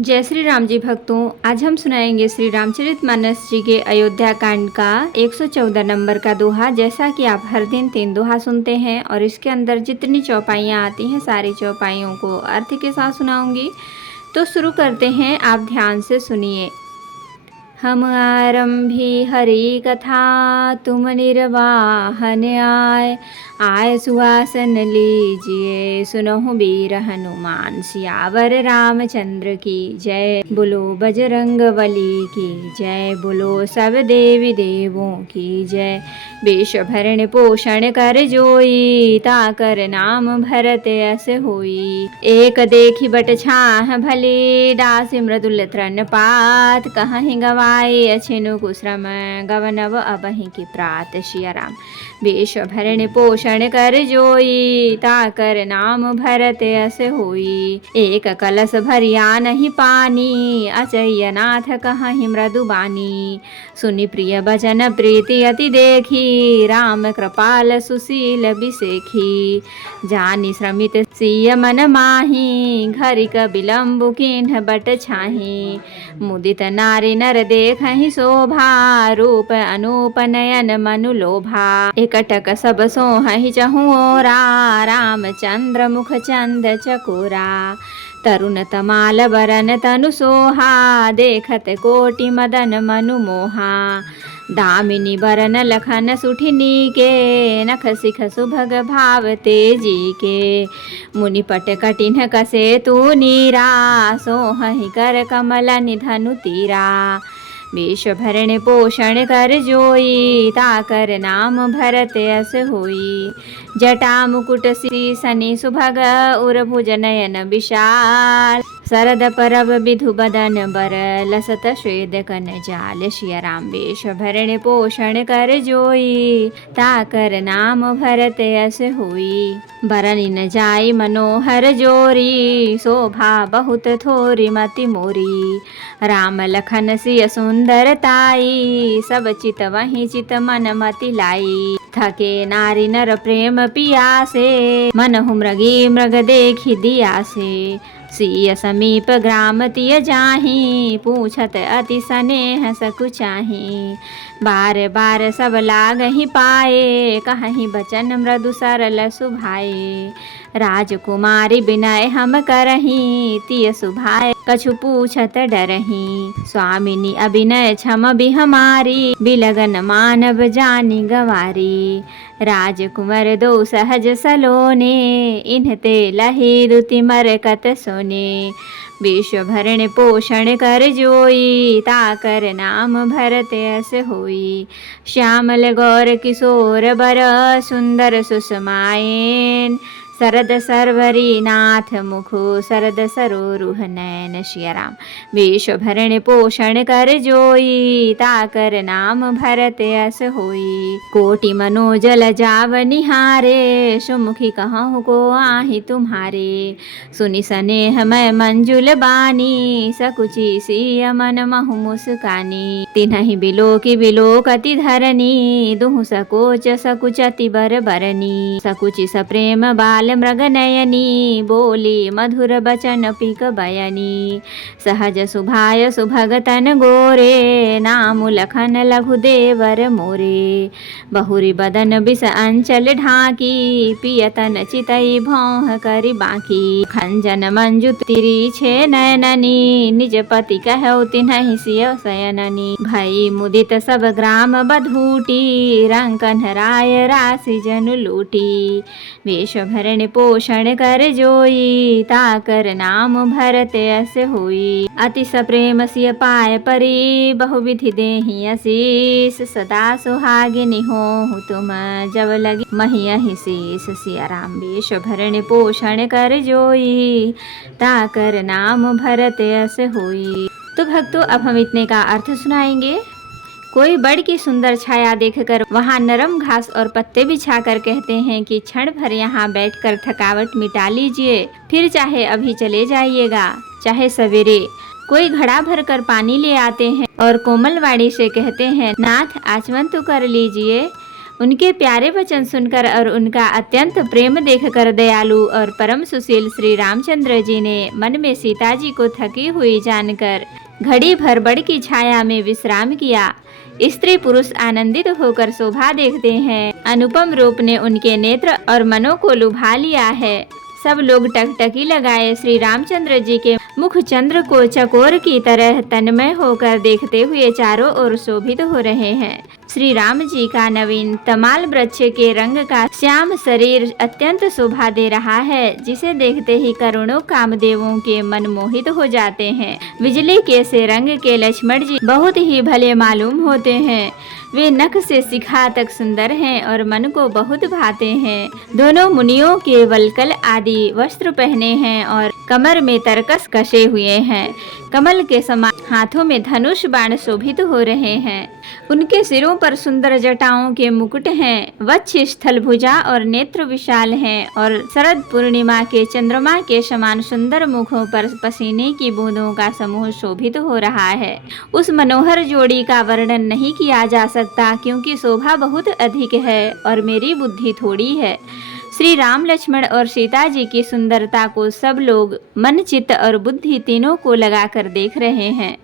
जय श्री राम जी भक्तों, आज हम सुनाएंगे श्री रामचरितमानस जी के अयोध्या कांड का 114 नंबर का दोहा। जैसा कि आप हर दिन 3 दोहा सुनते हैं और इसके अंदर जितनी चौपाइयाँ आती हैं सारी चौपाइयों को अर्थ के साथ सुनाऊंगी। तो शुरू करते हैं, आप ध्यान से सुनिए। हम आरंभी हरि कथा, तुम निर्वाहन आय सुहासन लीजिए, सुनहु वीर हनुमान सियावर रामचंद्र की जय। बोलो बजरंग बली की जय, बोलो सब देवी देवों की जय। वेश भरण पोषण कर जोई, ताकर नाम भरत अस होई। एक देखी बट छाह भले, दासी मृदुल तृण पात, कहीं गवाए अछिनु कुश्रम, गवनव अबहि की प्रात। सिया राम। वेश भरण पोषण कर जोई, ताकर नाम भरत अस होई। एक कलश भरिया नहीं पानी, अचैय नाथ कहीं मृदु बानी। सुनि प्रिय बचन प्रीति अति देखी, राम कृपाल सुशील बिसेखी। जानी श्रमित सिय मन माही, घरिक विलम्बु किन्ह बट छाही। मुदित नारी नर देखहि शोभा, रूप अनूप नयन मनु लोभा। एकटक सब सोहहि चहुओरा, रामचंद्र मुख चंद चकोरा। तरुण तमाल बरन तनु सोहा, देखत कोटि मदन मनु मोहा। दामिनी बरन लखन सुठिनी के, नख सिख सुभग भाव तेजी के। मुनि पट कटिन कसे तू नीरा, सोहहि कर कमल निधनु तीरा। वेश भरण पोषण कर जोई, ताकर नाम भरत अस होई। जटा मुकुट सीसनि सुभग, उरभुज नयन विशाल। शरद परब विधु बदन बर, लसत श्वेद कन जाल। सिया राम। वेश भरण पोषण कर जोई, ताकर नाम भरत अस होई। बरनि न जाय मनोहर जोरी, शोभा बहुत थोरी मति मोरी। राम लखन सिय सुंदरताई, सब चित वही चित मन मति लाई। थके नारी नर प्रेम पियासे, मनहु मृगी मृग देखी दियासे। सिय समीप ग्राम तिय जाहि, पूछत अति स्नेह सकुचाहि। बार बार सब लागहि पाए, कहीं बचन मृदु सरल सुभाए। राजकुमारी विनय हम करही, तिय सुभाए कछु पूछत डरही। स्वामिनी अभिनय क्षम भी हमारी, बिलगन मानव जानी गवारी। राजकुमार दो सहज सलोने, इन्हते लही दुति मरकत सोने। वेश भरण पोषण कर जोई, ताकर नाम भरत अस होई। श्यामल गौर किशोर बर, सुंदर सुषमायन। शरद सरवरी नाथ मुखो, शरद सरोरुह नयन। सिया राम। वेश भरण पोषण कर जोई, ताकर नाम भरत अस होई। कोटि मनोजल जाव निहारे, सुमुखी कहूँ को आहि तुम्हारे। सुनि स्नेह मैं मंजुल बानी, सकुचि सिय मन महु मुस्कानी। तिन्हि बिलोकी बिलोकति धरनी, दुहु सकोच सकुच अति बर बरनी। सकुचि सप्रेम बाल मृग नयनी, बोली मधुर बचन पिक बयनी। सहज सुभाय सुभगतन गोरे, नाम लखन लघु देवर मोरे। बहुरी बदन बिस अंचल ढाकी, पियतन चितई भौह करि बाकी। खंजन मंजु तिरिछे नयननी, निज पति कहु तिन्हि सिय शयननी। भई मुदित सब ग्राम बधूटी, रंकन राय राशि जनु लूटी। वेश भरण पोषण कर जोई, ताकर नाम भरत अस होई। अति सप्रेम सिय पाय परी, बहुविधि देहि आशीष। सदा सुहागिनी होहु तुम, जब लगी महियहि शेष। सिया राम। वेश भरण पोषण कर जोई, ताकर नाम भरत अस होई। तो भक्तों, अब हम इतने का अर्थ सुनाएंगे। कोई बड़ की सुंदर छाया देखकर वहाँ नरम घास और पत्ते बिछाकर कहते हैं कि क्षण भर यहाँ बैठकर थकावट मिटा लीजिए, फिर चाहे अभी चले जाइएगा, चाहे सवेरे। कोई घड़ा भर कर पानी ले आते हैं और कोमल वाणी से कहते हैं, नाथ आचमन तो कर लीजिए। उनके प्यारे वचन सुनकर और उनका अत्यंत प्रेम देखकर दयालु और परम सुशील श्री रामचंद्र जी ने मन में सीता जी को थकी हुई जानकर घड़ी भर बड़ की छाया में विश्राम किया। स्त्री पुरुष आनंदित होकर शोभा देखते हैं। अनुपम रूप ने उनके नेत्र और मनों को लुभा लिया है। सब लोग टकटकी लगाए श्री रामचंद्र जी के मुख चंद्र को चकोर की तरह तन्मय होकर देखते हुए चारों ओर शोभित हो रहे हैं। श्री राम जी का नवीन तमाल वृक्ष के रंग का श्याम शरीर अत्यंत शोभा दे रहा है, जिसे देखते ही करोड़ों कामदेवों के मन मोहित हो जाते हैं। बिजली के से रंग के लक्ष्मण जी बहुत ही भले मालूम होते हैं। वे नख से शिखा तक सुंदर हैं और मन को बहुत भाते हैं। दोनों मुनियों के वलकल आदि वस्त्र पहने हैं और कमर में तरकस कसे हुए हैं। कमल के समान हाथों में धनुष बाण शोभित हो रहे हैं। उनके सिरों पर सुंदर जटाओं के मुकुट हैं। वक्ष स्थल भुजा और नेत्र विशाल हैं और शरद पूर्णिमा के चंद्रमा के समान सुंदर मुखों पर पसीने की बूंदों का समूह शोभित हो रहा है। उस मनोहर जोड़ी का वर्णन नहीं किया जा सकता, क्योंकि शोभा बहुत अधिक है और मेरी बुद्धि थोड़ी है। श्री राम लक्ष्मण और सीता जी की सुंदरता को सब लोग मन चित्त और बुद्धि तीनों को लगाकर देख रहे हैं।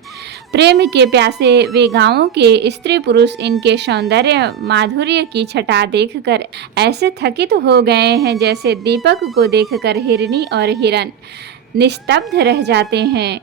प्रेम के प्यासे वे गांवों के स्त्री पुरुष इनके सौंदर्य माधुर्य की छटा देखकर ऐसे थकित हो गए हैं, जैसे दीपक को देखकर हिरनी और हिरन निस्तब्ध रह जाते हैं।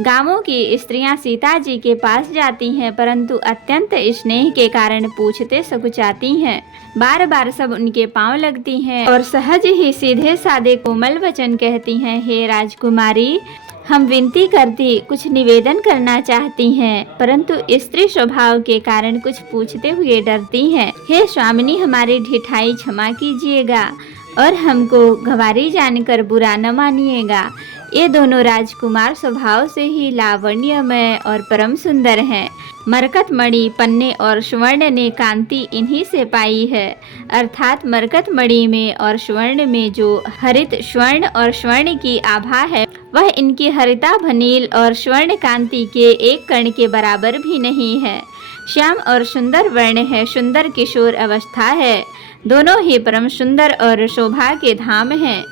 गांवों की स्त्रियां सीता जी के पास जाती हैं, परंतु अत्यंत स्नेह के कारण पूछते सकुचाती हैं। बार बार सब उनके पांव लगती हैं और सहज ही सीधे सादे कोमल वचन कहती हैं, हे राजकुमारी, हम विनती करती कुछ निवेदन करना चाहती हैं, परंतु स्त्री स्वभाव के कारण कुछ पूछते हुए डरती हैं। हे स्वामिनी, हमारी ढिठाई क्षमा कीजिएगा और हमको गंवारी जानकर बुरा न मानिएगा। ये दोनों राजकुमार स्वभाव से ही लावण्यमय और परम सुंदर हैं। मरकत मणि, पन्ने और स्वर्ण ने कांति इन्हीं से पाई है, अर्थात मरकत मणि में और स्वर्ण में जो हरित स्वर्ण और स्वर्ण की आभा है, वह इनकी हरिता भनील और स्वर्ण कांति के एक कण के बराबर भी नहीं है। श्याम और सुंदर वर्ण है, सुंदर किशोर अवस्था है। दोनों ही परम सुंदर और शोभा के धाम हैं।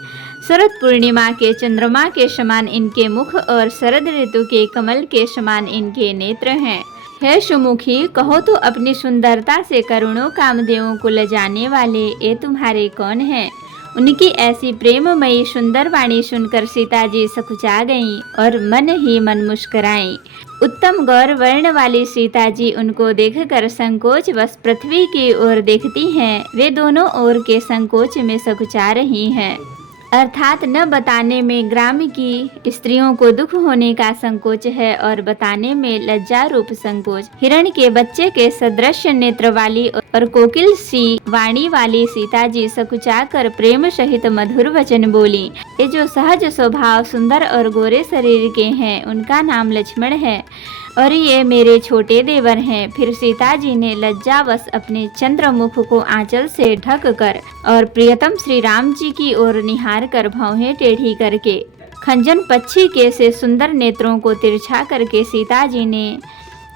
शरद पूर्णिमा के चंद्रमा के समान इनके मुख और शरद ऋतु के कमल के समान इनके नेत्र हैं। हे सुमुखी, कहो तो अपनी सुंदरता से करोड़ों कामदेवों को लजाने वाले ये तुम्हारे कौन हैं? उनकी ऐसी प्रेममयी सुंदर वाणी सुनकर सीता जी सकुचा गईं और मन ही मन मुस्कुराईं। उत्तम गौर वर्ण वाली सीता जी उनको देखकर संकोच वश पृथ्वी की ओर देखती हैं। वे दोनों ओर के संकोच में सकुचा रही हैं, अर्थात न बताने में ग्राम की स्त्रियों को दुख होने का संकोच है और बताने में लज्जा रूप संकोच। हिरण के बच्चे के सदृश नेत्र वाली और कोकिल सी वाणी वाली सीता जी सकुचा कर प्रेम सहित मधुर वचन बोली। ये जो सहज स्वभाव सुंदर और गोरे शरीर के हैं, उनका नाम लक्ष्मण है और ये मेरे छोटे देवर हैं। फिर सीता जी ने लज्जावश अपने चंद्रमुख को आंचल से ढक कर और प्रियतम श्री राम जी की ओर निहार कर भौहें टेढ़ी करके खंजन पक्षी के से सुंदर नेत्रों को तिरछा करके सीता जी ने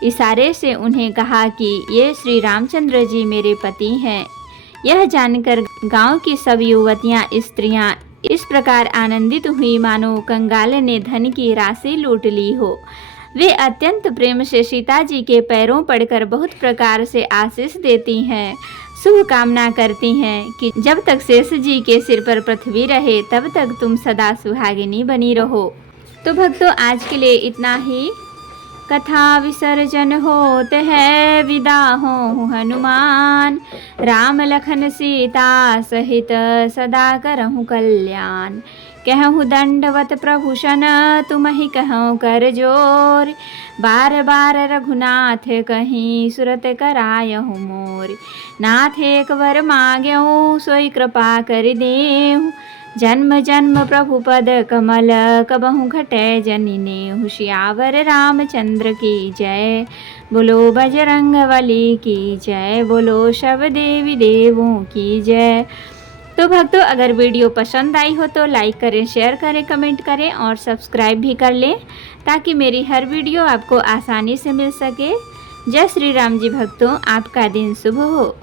इशारे से उन्हें कहा कि ये श्री रामचंद्र जी मेरे पति हैं। यह जानकर गांव की सब युवतियां स्त्रियां इस प्रकार आनंदित हुई मानो कंगाल ने धन की राशि लूट ली हो। वे अत्यंत प्रेम से सीता जी के पैरों पड़कर बहुत प्रकार से आशीष देती हैं, शुभ कामना करती हैं कि जब तक शेष जी के सिर पर पृथ्वी रहे तब तक तुम सदा सुहागिनी बनी रहो। तो भक्तों, आज के लिए इतना ही। कथा विसर्जन होते हैं, विदा हो हनुमान। राम लखन सीता सहित सदा करहु कल्याण। कहूँ दंडवत प्रभूषण तुम्हि कहूँ कर जोर। बार बार रघुनाथ कहीं सुरत करायहु मोर। नाथ एक वर मांग्यहु सोई कृपा कर देहु। जन्म जन्म प्रभु पद कमल कबहु घटै जनिने। सियावर रामचंद्र की जय, बोलो बजरंगबली की जय, बोलो सब देवी देवों की जय। तो भक्तों, अगर वीडियो पसंद आई हो तो लाइक करें, शेयर करें, कमेंट करें और सब्सक्राइब भी कर लें, ताकि मेरी हर वीडियो आपको आसानी से मिल सके। जय श्री राम जी भक्तों, आपका दिन शुभ हो।